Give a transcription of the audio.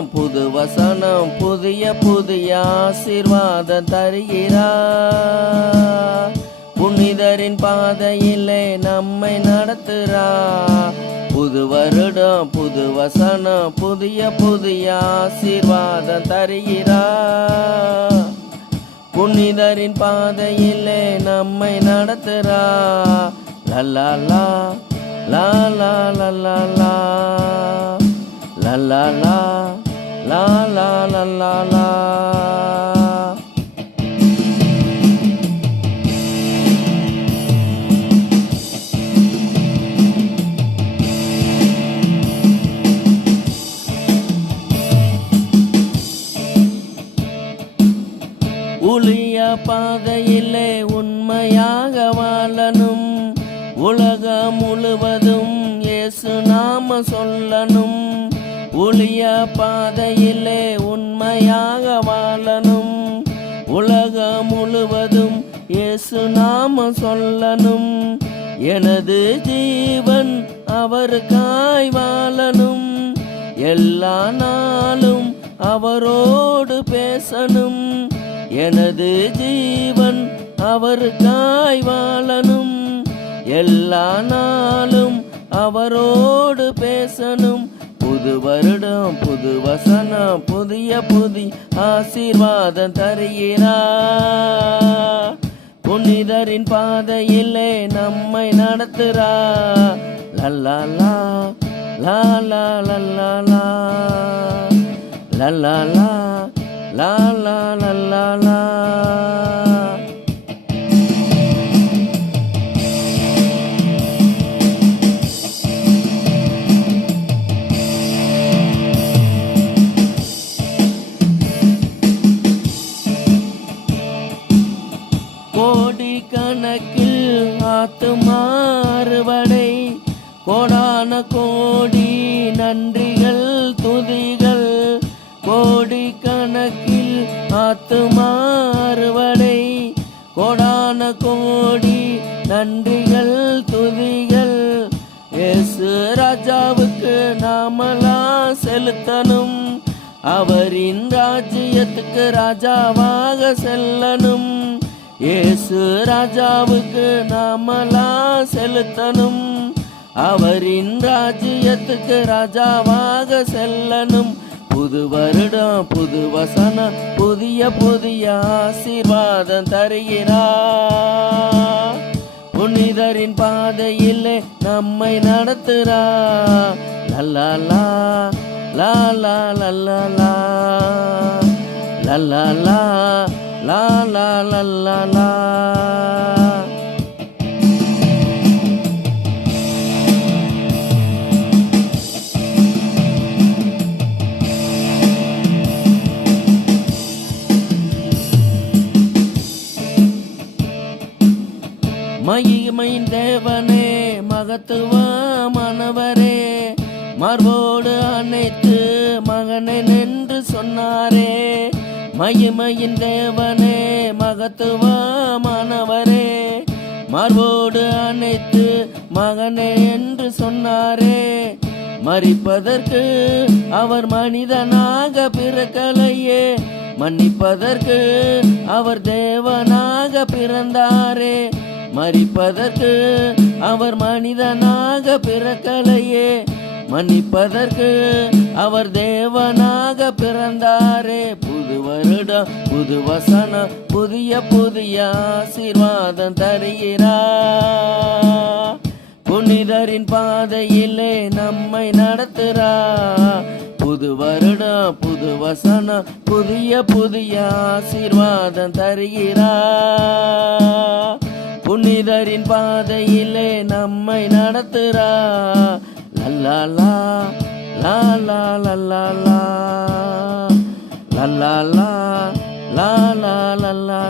வருடம் புது வசனம் புதிய புதிய ஆசீர்வாதம் தருகிறார். புனிதரின் பாதையிலே நம்மை நடத்துகிறார். புது வருடம் புது வசனம் புதிய புதிய ஆசீர்வாதம் தருகிறார். புனிதரின் பாதையிலே நம்மை நடத்துகிறார். லல்லா லா லா லா லல்லா லா லல்லா லா லா லா லல்லா லா. ஊழிய பாதையிலே உண்மையாக வாழணும். உலகம் முழுவதும் இயேசு நாம சொல்லணும். ஊழிய பாதையிலே உண்மையாக வாழணும். உலகம் முழுவதும் இயேசு நாம சொல்லணும். எனது ஜீவன் அவருக்காய் வாழணும். எல்லா நாளும் அவரோடு பேசணும். எனது ஜீவன் அவருக்காய் வாழணும். எல்லா நாளும் அவரோடு பேசணும். புது வருடம் புது வசனம் புதிய புதிய ஆசீர்வாதம் தருகிறார். புனிதரின் பாதையிலே நம்மை நடத்துகிறார். லல்லா லா லா லா லல்லா லா லல்லா லா லா லா லல்லா லா. கோடிக்கணக்கில் ஆத்துமா அறுவடை. கோடான கோடி நன்றிகள் துதிகள். கோடிக்கணக்கில் ஆத்துமா அறுவடை. கோடான கோடி நன்றிகள் துதிகள். இயேசு ராஜாவுக்கு நாமெல்லாம் செலுத்தணும். அவரின் ராஜ்யத்துக்கு ராஜாவாக செல்லணும். இயேசு ராஜாவுக்கு நாமெல்லாம் செலுத்தணும். அவரின் ராஜ்யத்துக்கு ராஜாவாக செல்லணும். புது வருடம் புது வசனம் புதிய புதிய ஆசீர்வாதம் தருகிறார். புனிதரின் பாதையிலே நம்மை நடத்துகிறார். லல்லா லா லா லா லல்லா லா லல்லா லா லா லா லல்லா லா. மகிமையின் தேவனே மகத்துவமானவரே, மார்போடு அனைத்து மகனே என்று சொன்னாரே. மகிமையின் தேவனே மகத்துவமானவரே, மார்போடு அனைத்து மகனே என்று சொன்னாரே. மரிப்பதற்கு அவர் மனிதனாக பிறக்கலையே, மன்னிப்பதற்கு அவர் தேவனாக பிறந்தாரே. மரிப்பதற்கு அவர் மனிதனாக பிறக்கலையே, மன்னிப்பதற்கு அவர் தேவனாக பிறந்தாரே. புது வருடம் புது வசனம் புதிய புதிய ஆசீர்வாதம் தருகிறார். புனிதரின் பாதையிலே நம்மை நடத்துகிறார். புது வருடம் புது வசனம் புதிய புதிய ஆசீர்வாதம் தருகிறார். புனிதரின் பாதையிலே நம்மை நடத்துகிறார். லல்லா லா லா லா லல்லா லா லல்லா லா லா லா லல்லா